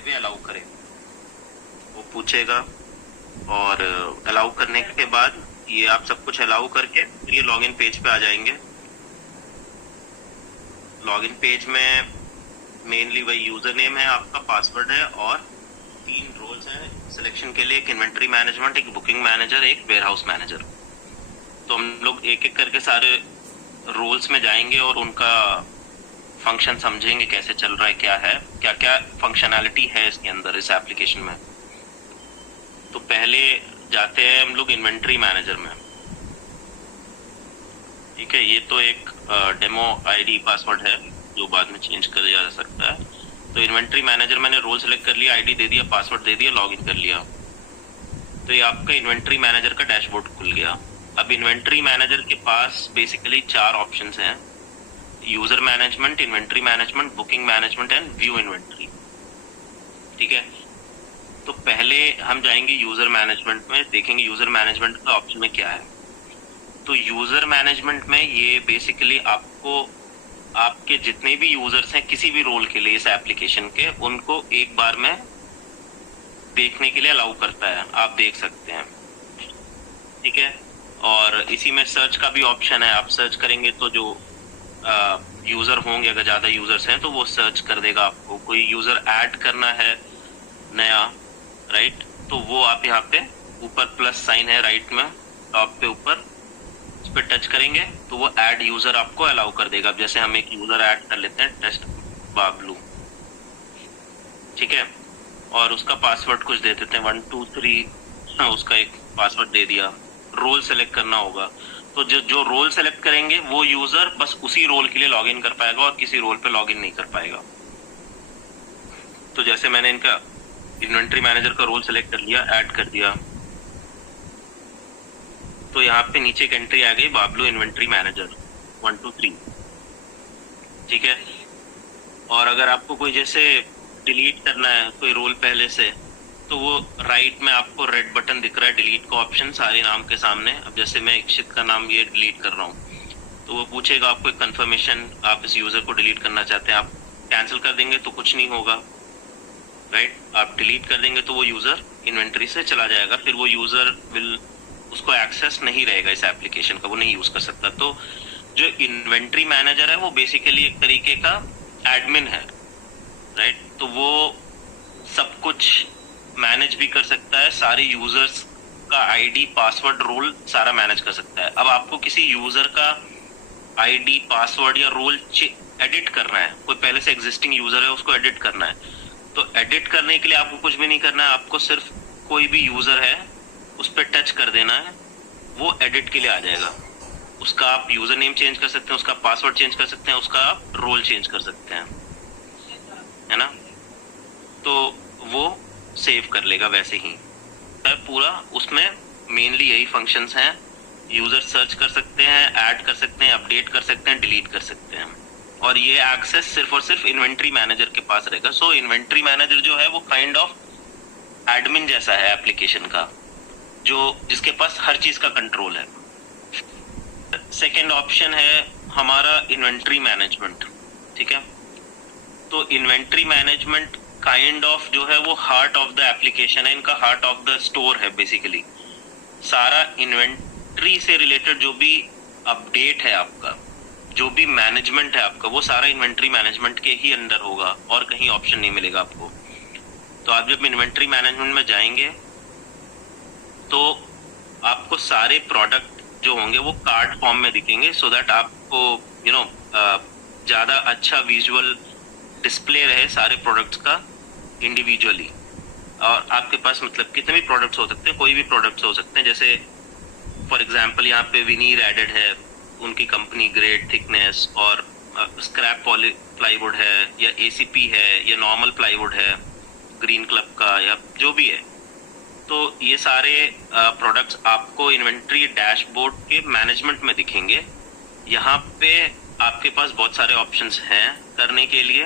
हुए अलाउ करें, वो पूछेगा। और अलाउ करने के बाद ये आप सब कुछ अलाउ करके फिर ये लॉगिन पेज पे आ जाएंगे। लॉगिन पेज में मेनली वही यूजर नेम है, आपका पासवर्ड है, और 3 रोल्स हैं सिलेक्शन के लिए, एक इन्वेंट्री मैनेजमेंट, एक बुकिंग मैनेजर, एक वेयरहाउस मैनेजर। तो हम लोग एक एक करके सारे रोल्स में जाएंगे और उनका फंक्शन समझेंगे, कैसे चल रहा है, क्या है, क्या क्या फंक्शनैलिटी है इसके अंदर, इस एप्लीकेशन में। तो पहले जाते हैं हम लोग इन्वेंट्री मैनेजर में। ठीक है, ये तो एक डेमो आईडी पासवर्ड है जो बाद में चेंज कर दिया जा सकता है। तो इन्वेंट्री मैनेजर मैंने रोल सेलेक्ट कर लिया, आईडी दे दिया, पासवर्ड दे दिया, लॉगिन कर लिया। तो ये आपका इन्वेंट्री मैनेजर का डैशबोर्ड खुल गया। अब इन्वेंट्री मैनेजर के पास बेसिकली 4 ऑप्शंस हैं: user management, inventory management, booking management and view inventory. ठीक है, तो पहले हम जाएंगे यूजर मैनेजमेंट में, देखेंगे यूजर मैनेजमेंट का ऑप्शन में क्या है। तो यूजर मैनेजमेंट में ये बेसिकली आपको आपके जितने भी यूजर्स हैं किसी भी रोल के लिए इस एप्लीकेशन के, उनको एक बार में देखने के लिए अलाउ करता है, आप देख सकते हैं। ठीक है, और इसी में सर्च का भी ऑप्शन है, आप सर्च करेंगे तो जो यूजर होंगे, अगर ज्यादा यूजर्स हैं तो वो सर्च कर देगा आपको। कोई यूजर ऐड करना है नया, राइट, तो वो आप यहाँ पे ऊपर प्लस साइन है राइट में टॉप पे ऊपर, उस पर टच करेंगे तो वो ऐड यूजर आपको अलाउ कर देगा। अब जैसे हम एक यूजर ऐड कर लेते हैं, टेस्ट बाबलू। ठीक है, और उसका पासवर्ड कुछ दे देते हैं 1 2 3, उसका एक पासवर्ड दे दिया। रोल सेलेक्ट करना होगा, तो जो रोल सेलेक्ट करेंगे वो यूजर बस उसी रोल के लिए लॉगिन कर पाएगा और किसी रोल पे लॉगिन नहीं कर पाएगा। तो जैसे मैंने इनका इन्वेंट्री मैनेजर का रोल सेलेक्ट कर लिया, ऐड कर दिया, तो यहाँ पे नीचे एक एंट्री आ गई, बाबलू इन्वेंट्री मैनेजर 1 2 3। ठीक है, और अगर आपको कोई जैसे डिलीट करना है कोई रोल पहले से, तो वो राइट में आपको रेड बटन दिख रहा है, डिलीट का ऑप्शन सारे नाम के सामने। अब जैसे मैं इक्षित का नाम ये डिलीट कर रहा हूँ, तो वो पूछेगा आपको एक कंफर्मेशन, आप इस यूजर को डिलीट करना चाहते हैं। आप कैंसिल कर देंगे तो कुछ नहीं होगा, राइट। आप डिलीट कर देंगे तो वो यूजर इन्वेंट्री से चला जाएगा, फिर वो यूजर उसको एक्सेस नहीं रहेगा इस एप्लीकेशन का, वो नहीं यूज कर सकता। तो जो इन्वेंट्री मैनेजर है वो बेसिकली एक तरीके का एडमिन है, राइट। तो वो सब कुछ मैनेज भी कर सकता है, सारे यूजर्स का आईडी, पासवर्ड, रोल सारा मैनेज कर सकता है। अब आपको किसी यूजर का आईडी, पासवर्ड या रोल एडिट करना है, कोई पहले से एग्जिस्टिंग यूजर है उसको एडिट करना है, तो एडिट करने के लिए आपको कुछ भी नहीं करना है, आपको सिर्फ कोई भी यूजर है उस पर टच कर देना है, वो एडिट के लिए आ जाएगा। उसका आप यूजर नेम चेंज कर सकते हैं, उसका पासवर्ड चेंज कर सकते हैं, उसका आप रोल चेंज कर सकते हैं, है ना। तो वो सेव कर लेगा वैसे ही पूरा। उसमें मेनली यही फंक्शंस हैं, यूजर सर्च कर सकते हैं, ऐड कर सकते हैं, अपडेट कर सकते हैं, डिलीट कर सकते हैं, और ये एक्सेस सिर्फ और सिर्फ इन्वेंट्री मैनेजर के पास रहेगा। सो इन्वेंट्री मैनेजर जो है वो काइंड ऑफ एडमिन जैसा है एप्लीकेशन का, जिसके पास हर चीज का कंट्रोल है। सेकेंड ऑप्शन है हमारा इन्वेंट्री मैनेजमेंट। ठीक है, तो इन्वेंट्री मैनेजमेंट काइंड ऑफ जो है वो हार्ट ऑफ द एप्लीकेशन है, इनका हार्ट ऑफ द स्टोर है बेसिकली। सारा इन्वेंट्री से रिलेटेड जो भी अपडेट है आपका, जो भी मैनेजमेंट है आपका, वो सारा इन्वेंट्री मैनेजमेंट के ही अंदर होगा और कहीं ऑप्शन नहीं मिलेगा आपको। तो आप जब इन्वेंट्री मैनेजमेंट में जाएंगे तो आपको सारे प्रोडक्ट जो होंगे वो कार्ड फॉर्म में दिखेंगे, सो दैट आपको ज्यादा अच्छा विजुअल डिस्प्ले रहे सारे प्रोडक्ट्स का इंडिविजुअली। और आपके पास मतलब कितने भी प्रोडक्ट्स हो सकते हैं, कोई भी प्रोडक्ट्स हो सकते हैं। जैसे फॉर एग्जांपल यहाँ पे विनीर एडेड है, उनकी कंपनी ग्रेड थिकनेस, और स्क्रैप प्लाईवुड है, या एसीपी है, या नॉर्मल प्लाईवुड है ग्रीन क्लब का, या जो भी है। तो ये सारे प्रोडक्ट्स आपको इन्वेंट्री डैशबोर्ड के मैनेजमेंट में दिखेंगे। यहाँ पे आपके पास बहुत सारे ऑप्शंस हैं करने के लिए,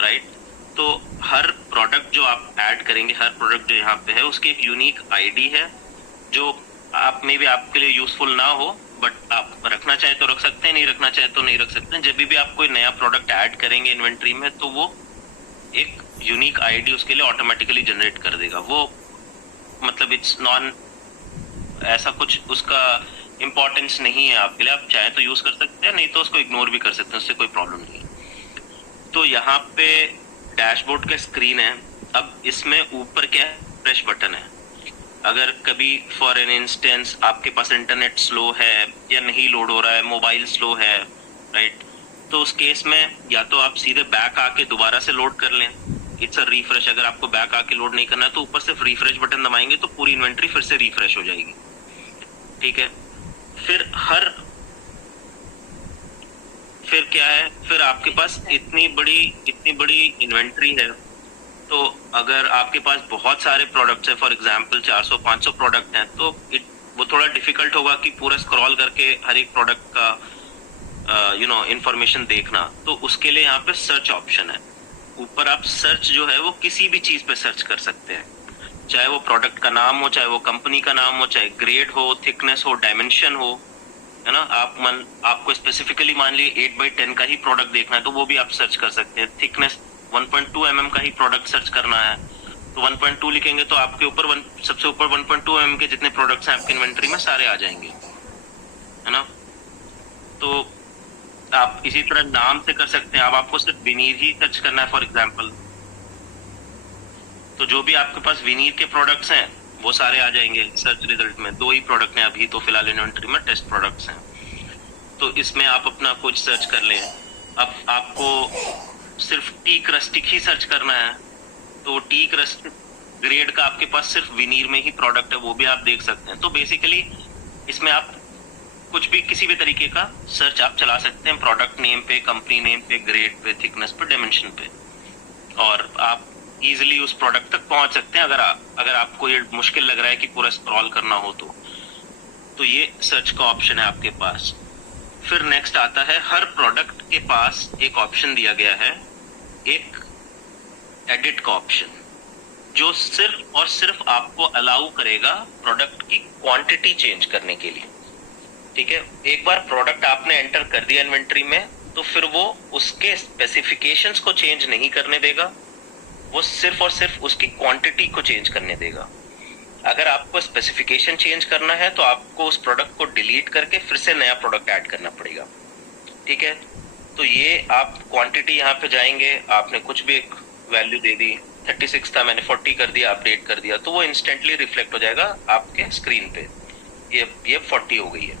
राइट। तो हर प्रोडक्ट जो आप ऐड करेंगे, हर प्रोडक्ट जो यहाँ पे है, उसकी एक यूनिक आईडी है, जो आप में भी आपके लिए यूजफुल ना हो, बट आप रखना चाहे तो रख सकते हैं, नहीं रखना चाहे तो नहीं रख सकते हैं। जब भी आप कोई नया प्रोडक्ट ऐड करेंगे इन्वेंट्री में, तो वो एक यूनिक आईडी उसके लिए ऑटोमेटिकली जनरेट कर देगा वो। मतलब इट्स नॉन, ऐसा कुछ उसका इम्पोर्टेंस नहीं है आपके लिए, आप चाहे तो यूज कर सकते हैं, नहीं तो उसको इग्नोर भी कर सकते हैं, उससे कोई प्रॉब्लम नहीं है। तो यहाँ पे डैशबोर्ड का स्क्रीन है। अब इसमें ऊपर क्या है, फ्रेश बटन है। अगर कभी फॉर एन इंस्टेंस आपके पास इंटरनेट स्लो है या नहीं लोड हो रहा है, मोबाइल स्लो है, राइट, तो उस केस में या तो आप सीधे बैक आके दोबारा से लोड कर लें, इट्स अ रिफ्रेश। अगर आपको बैक आके लोड नहीं करना है तो ऊपर सिर्फ रिफ्रेश बटन दबाएंगे तो पूरी इन्वेंट्री फिर से रिफ्रेश हो जाएगी, ठीक है। फिर क्या है, फिर आपके पास इतनी बड़ी इन्वेंट्री है, तो अगर आपके पास बहुत सारे प्रोडक्ट्स हैं, फॉर एग्जांपल 400-500 प्रोडक्ट हैं, तो वो थोड़ा डिफिकल्ट होगा कि पूरा स्क्रॉल करके हर एक प्रोडक्ट का इंफॉर्मेशन देखना। तो उसके लिए यहाँ पे सर्च ऑप्शन है। ऊपर आप सर्च जो है वो किसी भी चीज पे सर्च कर सकते हैं, चाहे वो प्रोडक्ट का नाम हो, चाहे वो कंपनी का नाम हो, चाहे ग्रेड हो, थिकनेस हो, डायमेंशन हो, है ना। आपको स्पेसिफिकली मान लीजिए 8x10 का ही प्रोडक्ट देखना है तो वो भी आप सर्च कर सकते हैं। थिकनेस 1.2 mm का ही प्रोडक्ट सर्च करना है तो 1.2 लिखेंगे तो आपके ऊपर सबसे ऊपर 1.2 mm के जितने प्रोडक्ट्स हैं आपके इन्वेंट्री में सारे आ जाएंगे, है ना। तो आप इसी तरह नाम से कर सकते हैं। अब आपको सिर्फ विनीर ही सर्च करना है फॉर एग्जाम्पल, तो जो भी आपके पास विनीर के प्रोडक्ट्स हैं वो सारे आ जाएंगे सर्च रिजल्ट में। 2 ही प्रोडक्ट हैं अभी तो फिलहाल इन्वेंट्री में, टेस्ट प्रोडक्ट्स हैं, तो इसमें आप अपना कुछ सर्च कर लें। अब आपको सिर्फ टी क्रस्टिक ही सर्च करना है तो टी क्रस्टिक ग्रेड का आपके पास सिर्फ विनीर में ही प्रोडक्ट है, वो भी आप देख सकते हैं। तो बेसिकली इसमें आप कुछ भी किसी भी तरीके का सर्च आप चला सकते हैं, प्रोडक्ट नेम पे, कंपनी नेम पे, ग्रेड पे, थिकनेस पे, डायमेंशन पे, और आप इजीली उस प्रोडक्ट तक पहुंच सकते हैं। अगर आपको ये मुश्किल लग रहा है कि पूरा स्क्रॉल करना हो तो ये सर्च का ऑप्शन है आपके पास। फिर नेक्स्ट आता है, हर प्रोडक्ट के पास एक ऑप्शन दिया गया है, एक एडिट का ऑप्शन, जो सिर्फ और सिर्फ आपको अलाउ करेगा प्रोडक्ट की क्वांटिटी चेंज करने के लिए, ठीक है। एक बार प्रोडक्ट आपने एंटर कर दिया इन्वेंट्री में तो फिर वो उसके स्पेसिफिकेशंस को चेंज नहीं करने देगा, वो सिर्फ और सिर्फ उसकी क्वांटिटी को चेंज करने देगा। अगर आपको स्पेसिफिकेशन चेंज करना है तो आपको उस प्रोडक्ट को डिलीट करके फिर से नया प्रोडक्ट ऐड करना पड़ेगा, ठीक है। तो ये आप क्वांटिटी यहाँ पे जाएंगे, आपने कुछ भी एक वैल्यू दे दी, 36 था, मैंने 40 कर दिया, अपडेट कर दिया, तो वो इंस्टेंटली रिफ्लेक्ट हो जाएगा आपके स्क्रीन पे, ये 40 हो गई है।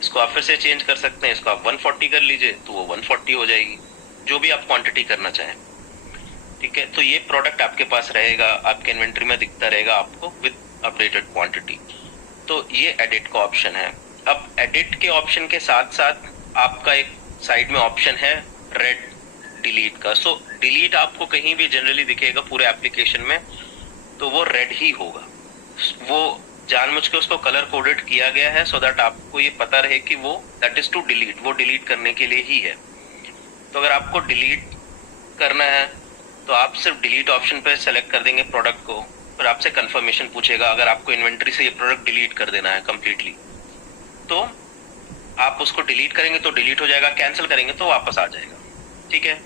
इसको आप फिर से चेंज कर सकते हैं, इसको आप 140 कर लीजिए तो वो 140 हो जाएगी, जो भी आप क्वांटिटी करना चाहें, ठीक है। तो ये प्रोडक्ट आपके पास रहेगा, आपके इन्वेंट्री में दिखता रहेगा आपको विद अपडेटेड क्वांटिटी। तो ये एडिट का ऑप्शन है। अब एडिट के ऑप्शन के साथ साथ आपका एक साइड में ऑप्शन है रेड डिलीट का। सो डिलीट आपको कहीं भी जनरली दिखेगा पूरे एप्लीकेशन में तो वो रेड ही होगा, वो जानबूझ के उसको कलर कोडेड किया गया है सो दैट आपको ये पता रहे कि वो दैट इज टू डिलीट, वो डिलीट करने के लिए ही है। तो अगर आपको डिलीट करना है तो आप सिर्फ डिलीट ऑप्शन पे सेलेक्ट कर देंगे प्रोडक्ट को, फिर आपसे कंफर्मेशन पूछेगा। अगर आपको इन्वेंट्री से ये प्रोडक्ट डिलीट कर देना है कंप्लीटली तो आप उसको डिलीट करेंगे तो डिलीट हो जाएगा, कैंसिल करेंगे तो वापस आ जाएगा, ठीक है।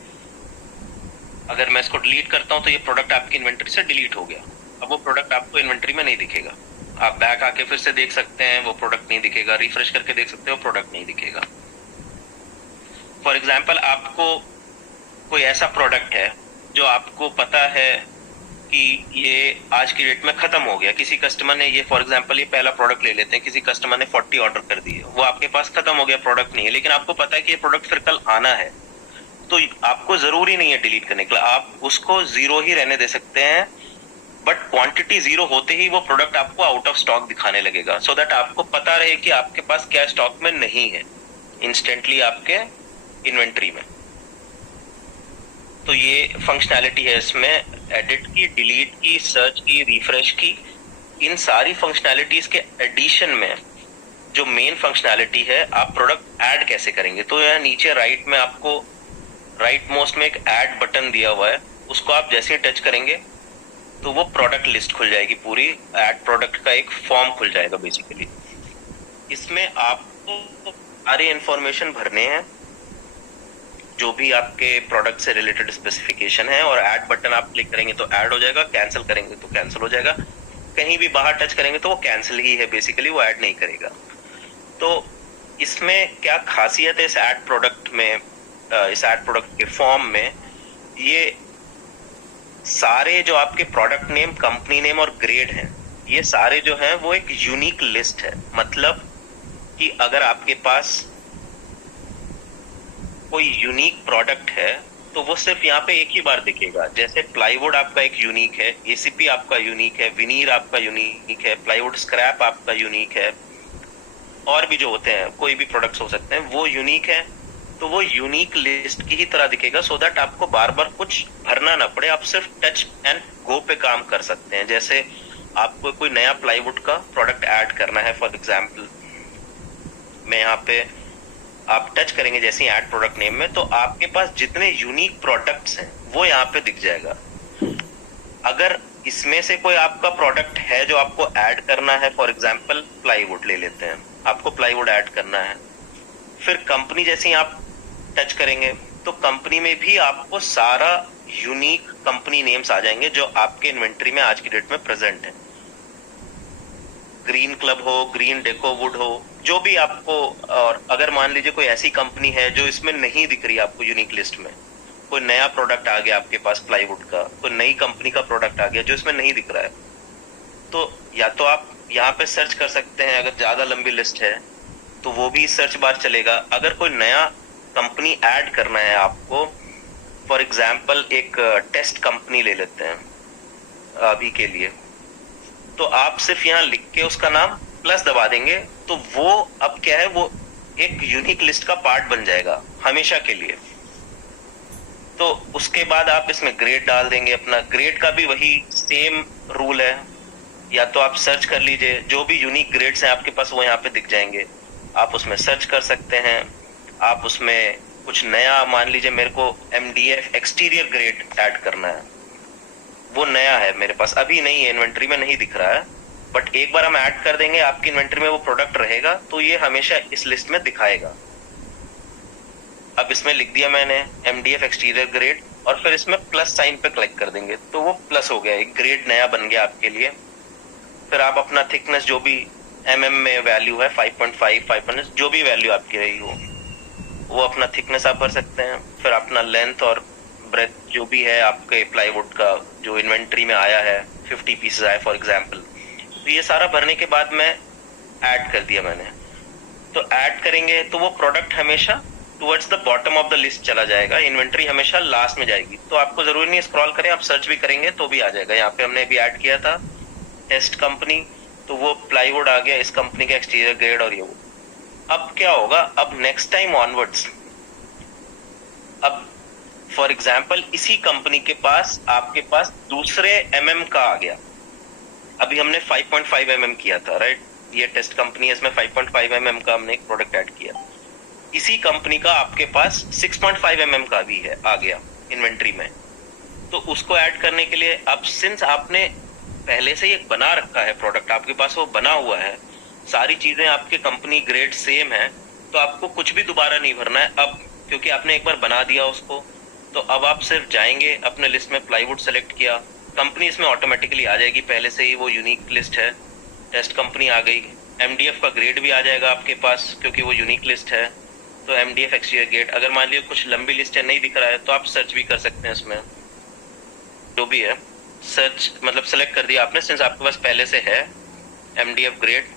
अगर मैं इसको डिलीट करता हूं तो ये प्रोडक्ट आपकी इन्वेंट्री से डिलीट हो गया, अब वो प्रोडक्ट आपको इन्वेंट्री में नहीं दिखेगा। आप बैक आके फिर से देख सकते हैं, वो प्रोडक्ट नहीं दिखेगा, रिफ्रेश करके देख सकते हैं, वो प्रोडक्ट नहीं दिखेगा। फॉर एग्जाम्पल आपको कोई ऐसा प्रोडक्ट है जो आपको पता है कि ये आज की डेट में खत्म हो गया, किसी कस्टमर ने ये, फॉर एग्जांपल ये पहला प्रोडक्ट ले लेते हैं, किसी कस्टमर ने 40 ऑर्डर कर दिए, वो आपके पास खत्म हो गया, प्रोडक्ट नहीं है, लेकिन आपको पता है कि ये प्रोडक्ट फिर कल आना है, तो आपको जरूरी नहीं है डिलीट करने के लिए, आप उसको 0 ही रहने दे सकते हैं, बट क्वांटिटी 0 होते ही वो प्रोडक्ट आपको आउट ऑफ स्टॉक दिखाने लगेगा, सो दैट आपको पता रहे कि आपके पास क्या स्टॉक में नहीं है इंस्टेंटली आपके इन्वेंट्री में। तो ये फंक्शनैलिटी है इसमें, एडिट की, डिलीट की, सर्च की, रिफ्रेश की, इन सारी फंक्शनैलिटीज के एडिशन में जो मेन फंक्शनैलिटी है, आप प्रोडक्ट ऐड कैसे करेंगे। तो यहाँ नीचे राइट में आपको राइट मोस्ट में एक ऐड बटन दिया हुआ है, उसको आप जैसे ही टच करेंगे तो वो प्रोडक्ट लिस्ट खुल जाएगी, पूरी ऐड प्रोडक्ट का एक फॉर्म खुल जाएगा बेसिकली। इसमें आपको सारी इंफॉर्मेशन भरने हैं, जो भी आपके प्रोडक्ट से रिलेटेड स्पेसिफिकेशन है, और ऐड बटन आप क्लिक करेंगे तो ऐड हो जाएगा, कैंसिल करेंगे तो कैंसिल हो जाएगा, कहीं भी बाहर टच करेंगे तो वो कैंसिल ही है बेसिकली, वो ऐड नहीं करेगा। तो इसमें क्या खासियत है इस ऐड प्रोडक्ट में, इस ऐड प्रोडक्ट के फॉर्म में, ये सारे जो आपके प्रोडक्ट नेम, कंपनी नेम और ग्रेड हैं, ये सारे जो हैं वो एक यूनिक लिस्ट है। मतलब कि अगर आपके पास कोई यूनिक प्रोडक्ट है तो वो सिर्फ यहाँ पे एक ही बार दिखेगा। जैसे प्लाईवुड आपका एक यूनिक है, एसीपी आपका यूनिक है, विनीर आपका यूनिक है, प्लाईवुड स्क्रैप आपका यूनिक है, और भी जो होते हैं कोई भी प्रोडक्ट्स हो सकते हैं वो यूनिक है। तो वो यूनिक लिस्ट की ही तरह दिखेगा, सो दैट आपको बार बार कुछ भरना ना पड़े, आप सिर्फ टच एंड गो पे काम कर सकते हैं। जैसे आपको कोई नया प्लाईवुड का प्रोडक्ट ऐड करना है, फॉर एग्जाम्पल मैं यहाँ पे, आप टच करेंगे जैसे ही ऐड प्रोडक्ट नेम में, तो आपके पास जितने यूनिक प्रोडक्ट्स हैं वो यहाँ पे दिख जाएगा। अगर इसमें से कोई आपका प्रोडक्ट है जो आपको ऐड करना है, फॉर एग्जाम्पल प्लाईवुड ले लेते हैं, आपको प्लाईवुड ऐड करना है, फिर कंपनी जैसे ही आप टच करेंगे तो कंपनी में भी आपको सारा यूनिक कंपनी नेम्स आ जाएंगे जो आपके इन्वेंट्री में आज की डेट में प्रेजेंट है। ग्रीन क्लब हो, ग्रीन डेको वुड हो, जो भी आपको, और अगर मान लीजिए कोई ऐसी कंपनी है जो इसमें नहीं दिख रही आपको यूनिक लिस्ट में, कोई नया प्रोडक्ट आ गया आपके पास प्लाईवुड का, कोई नई कंपनी का प्रोडक्ट आ गया जो इसमें नहीं दिख रहा है, तो या तो आप यहाँ पे सर्च कर सकते हैं, अगर ज्यादा लंबी लिस्ट है तो वो भी सर्च बार चलेगा। अगर कोई नया कंपनी ऐड करना है आपको, फॉर एग्जाम्पल एक टेस्ट कंपनी ले लेते हैं अभी के लिए, तो आप सिर्फ यहाँ लिख के उसका नाम प्लस दबा देंगे तो वो अब क्या है, वो एक यूनिक लिस्ट का पार्ट बन जाएगा हमेशा के लिए। तो उसके बाद आप इसमें ग्रेड डाल देंगे अपना, ग्रेड का भी वही सेम रूल है, या तो आप सर्च कर लीजिए, जो भी यूनिक ग्रेड्स हैं आपके पास वो यहाँ पे दिख जाएंगे, आप उसमें सर्च कर सकते हैं। आप उसमें कुछ नया, मान लीजिए मेरे को MDF एक्सटीरियर ग्रेड ऐड करना है, वो नया है मेरे पास, अभी नहीं है, इन्वेंट्री में नहीं दिख रहा है, बट एक बार हम ऐड कर देंगे आपकी इन्वेंट्री में वो प्रोडक्ट रहेगा तो ये हमेशा इस लिस्ट में दिखाएगा। अब इसमें लिख दिया मैंने MDF एक्सटीरियर ग्रेड, और फिर इसमें प्लस साइन पे क्लिक कर देंगे तो वो प्लस हो गया, एक ग्रेड नया बन गया आपके लिए। फिर आप अपना थिकनेस जो भी mm में वैल्यू है 5.5, 5.5 जो भी वैल्यू आपकी रही हो वो अपना थिकनेस आप भर सकते हैं। फिर अपना लेंथ और ब्रेथ जो भी है आपके प्लाईवुड का जो इन्वेंट्री में आया है, 50 पीसेस आए फॉर एग्जांपल, तो ये सारा भरने के बाद में ऐड कर दिया मैंने। तो ऐड करेंगे तो वो प्रोडक्ट हमेशा towards the bottom of the list चला जाएगा, इन्वेंट्री हमेशा लास्ट में जाएगी। तो आपको जरूरी नहीं स्क्रॉल करें, आप सर्च भी करेंगे तो भी आ जाएगा। यहाँ पे हमने अभी ऐड किया था टेस्ट कंपनी, तो वो प्लाईवुड आ गया, इस कंपनी का एक्सटीरियर ग्रेड और ये वो। अब क्या होगा, अब नेक्स्ट टाइम ऑनवर्ड्स, अब फॉर एग्जाम्पल इसी कंपनी के पास आपके पास दूसरे का आ गया, अभी हमने 5.5 किया था, राइट, ये टेस्ट कंपनी है, इसमें 5.5 का हमने एक प्रोडक्ट ऐड किया। इसी कंपनी का आपके पास 6.5 का भी है, आ गया इन्वेंट्री में। तो उसको ऐड करने के लिए, अब सिंस आपने पहले से ही एक बना रखा है प्रोडक्ट, आपके पास वो बना हुआ है, सारी चीजें आपके कंपनी ग्रेड सेम है, तो आपको कुछ भी दोबारा नहीं भरना है अब, क्योंकि आपने एक बार बना दिया उसको। तो अब आप सिर्फ जाएंगे, अपने लिस्ट में प्लाईवुड सेलेक्ट किया, कंपनी इसमें ऑटोमेटिकली आ जाएगी, पहले से ही वो यूनिक लिस्ट है, टेस्ट कंपनी आ गई, MDF का ग्रेड भी आ जाएगा आपके पास क्योंकि वो यूनिक लिस्ट है, तो MDF एक्सटीरियर ग्रेड। अगर मान लीजिए कुछ लंबी लिस्ट है, नहीं दिख रहा है, तो आप सर्च भी कर सकते हैं इसमें, जो भी है सर्च, मतलब सेलेक्ट कर दिया आपने सिंस आपके पास पहले से है MDF ग्रेड।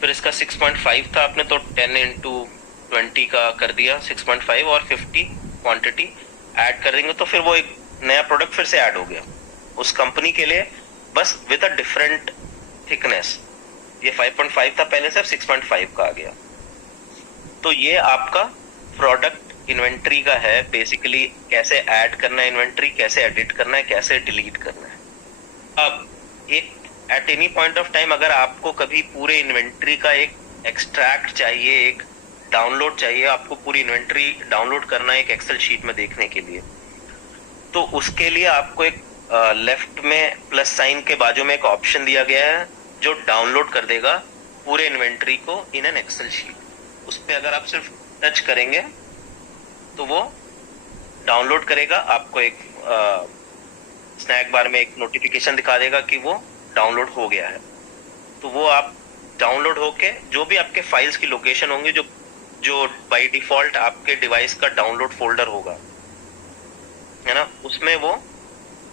फिर इसका 6.5 था, आपने तो 10x20 का कर दिया 6.5, और 50 क्वांटिटी ऐड कर देंगे तो फिर वो एक नया प्रोडक्ट फिर से ऐड हो गया उस कंपनी के लिए, बस विद अ डिफरेंट थिकनेस। ये 5.5 था पहले से, अब 6.5 का आ गया। तो ये आपका प्रोडक्ट इन्वेंट्री का है बेसिकली, कैसे ऐड करना है इन्वेंट्री, कैसे एडिट करना है, कैसे डिलीट करना है। अब एक at any point of time अगर आपको कभी पूरे इन्वेंट्री का एक एक्सट्रैक्ट चाहिए, एक डाउनलोड चाहिए, आपको पूरी इन्वेंट्री डाउनलोड करना है एक एक्सेल शीट में देखने के लिए, तो उसके लिए आपको एक लेफ्ट में प्लस साइन के बाजू में एक ऑप्शन दिया गया है जो डाउनलोड कर देगा पूरे इन्वेंट्री को इन एन एक्सेल शीट। उस पर अगर आप सिर्फ टच करेंगे तो वो डाउनलोड करेगा, आपको एक स्नैक बार में एक नोटिफिकेशन दिखा देगा कि वो डाउनलोड हो गया है। तो वो आप डाउनलोड होके जो भी आपके फाइल्स की लोकेशन होंगी, जो जो बाय डिफॉल्ट आपके डिवाइस का डाउनलोड फोल्डर होगा, है ना, उसमें वो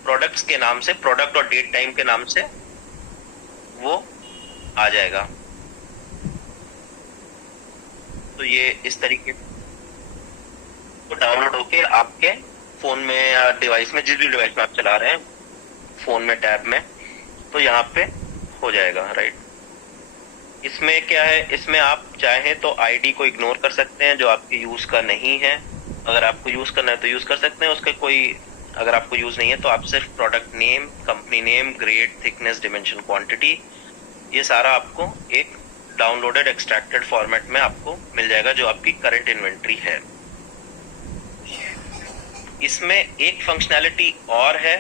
प्रोडक्ट्स के नाम से, प्रोडक्ट और डेट टाइम के नाम से वो आ जाएगा। तो ये इस तरीके से वो डाउनलोड होके आपके फोन में या डिवाइस में, जिस भी डिवाइस में आप चला रहे हैं, फोन में टैब में, तो यहाँ पे हो जाएगा, राइट। इसमें क्या है, इसमें आप चाहें तो आईडी को इग्नोर कर सकते हैं जो आपके यूज का नहीं है। अगर आपको यूज करना है तो यूज कर सकते हैं उसका कोई, अगर आपको यूज नहीं है तो आप सिर्फ product name, company name, grade, thickness, dimension, quantity, ये सारा आपको एक डाउनलोडेड एक्सट्रैक्टेड फॉर्मेट में आपको मिल जाएगा जो आपकी करंट इन्वेंट्री है। इसमें एक फंक्शनैलिटी और है,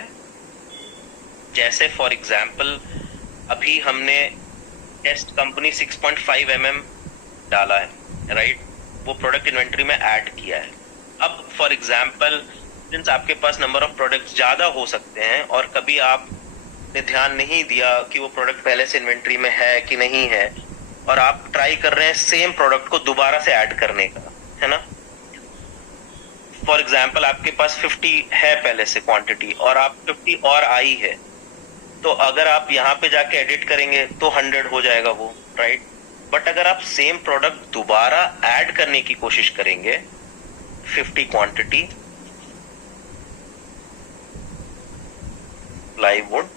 जैसे फॉर एग्जांपल अभी हमने टेस्ट कंपनी 6.5 mm डाला है, राइट, वो प्रोडक्ट इन्वेंट्री में ऐड किया है। अब फॉर एग्जांपल सिंस आपके पास नंबर ऑफ प्रोडक्ट्स ज्यादा हो सकते हैं और कभी आपने ध्यान नहीं दिया कि वो प्रोडक्ट पहले से इन्वेंट्री में है कि नहीं है, और आप ट्राई कर रहे हैं सेम प्रोडक्ट को दोबारा से ऐड करने का, है ना। फॉर एग्जाम्पल आपके पास 50 है पहले से क्वांटिटी और आप 50 और आई है, तो अगर आप यहाँ पे जाके एडिट करेंगे तो 100 हो जाएगा वो, राइट। बट अगर आप सेम प्रोडक्ट दोबारा ऐड करने की कोशिश करेंगे, 50 quantity plywood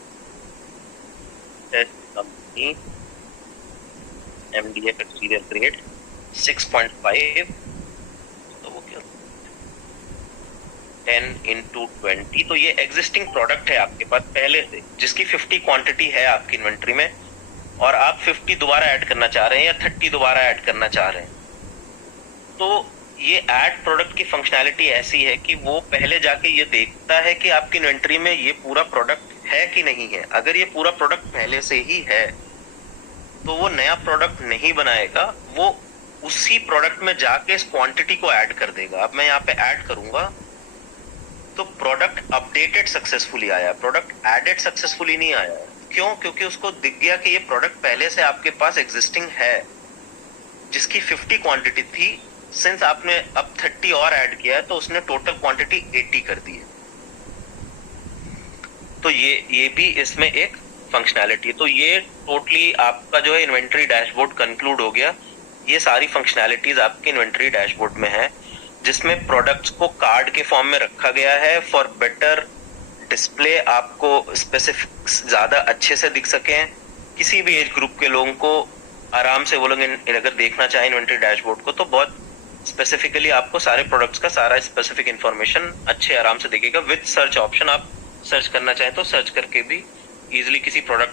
company MDF exterior grade 6.5, तो वो क्या 10x20, तो ये एग्जिस्टिंग प्रोडक्ट है आपके पास पहले से, जिसकी 50 क्वांटिटी है आपकी इन्वेंट्री में, और आप 50 दोबारा ऐड करना चाह रहे हैं या 30 दोबारा ऐड करना चाह रहे हैं। तो ये ऐड प्रोडक्ट की फंक्शनैलिटी ऐसी है कि वो पहले जाके ये देखता है कि आपकी इन्वेंट्री में ये पूरा प्रोडक्ट है कि नहीं है। अगर ये पूरा प्रोडक्ट पहले से ही है तो वो नया प्रोडक्ट नहीं बनाएगा, वो उसी प्रोडक्ट में जाके इस क्वांटिटी को ऐड कर देगा। अब मैं यहाँ पे ऐड करूंगा तो प्रोडक्ट अपडेटेड सक्सेसफुली आया, प्रोडक्ट एडेड सक्सेसफुली नहीं आया। क्यों? क्योंकि उसको दिख गया कि ये प्रोडक्ट पहले से आपके पास एग्जिस्टिंग है, जिसकी 50 क्वांटिटी थी। सिंस आपने अब 30 और ऐड किया है तो उसने टोटल क्वांटिटी 80 कर दी है। तो ये भी इसमें एक फंक्शनैलिटी है। तो ये टोटली आपका जो है इन्वेंट्री डैशबोर्ड कंक्लूड हो गया। ये सारी फंक्शनैलिटीज आपकी इन्वेंट्री डैशबोर्ड में है, जिसमें प्रोडक्ट्स को कार्ड के फॉर्म में रखा गया है फॉर बेटर डिस्प्ले, आपको स्पेसिफिक्स ज्यादा अच्छे से दिख सके, किसी भी एज ग्रुप के लोगों को आराम से वो लोग अगर देखना चाहें इन्वेंट्री डैशबोर्ड को तो बहुत स्पेसिफिकली आपको सारे प्रोडक्ट्स का सारा स्पेसिफिक इंफॉर्मेशन अच्छे आराम से दिखेगा। विद सर्च ऑप्शन, आप सर्च करना चाहें तो सर्च करके भी इजिली किसी प्रोडक्ट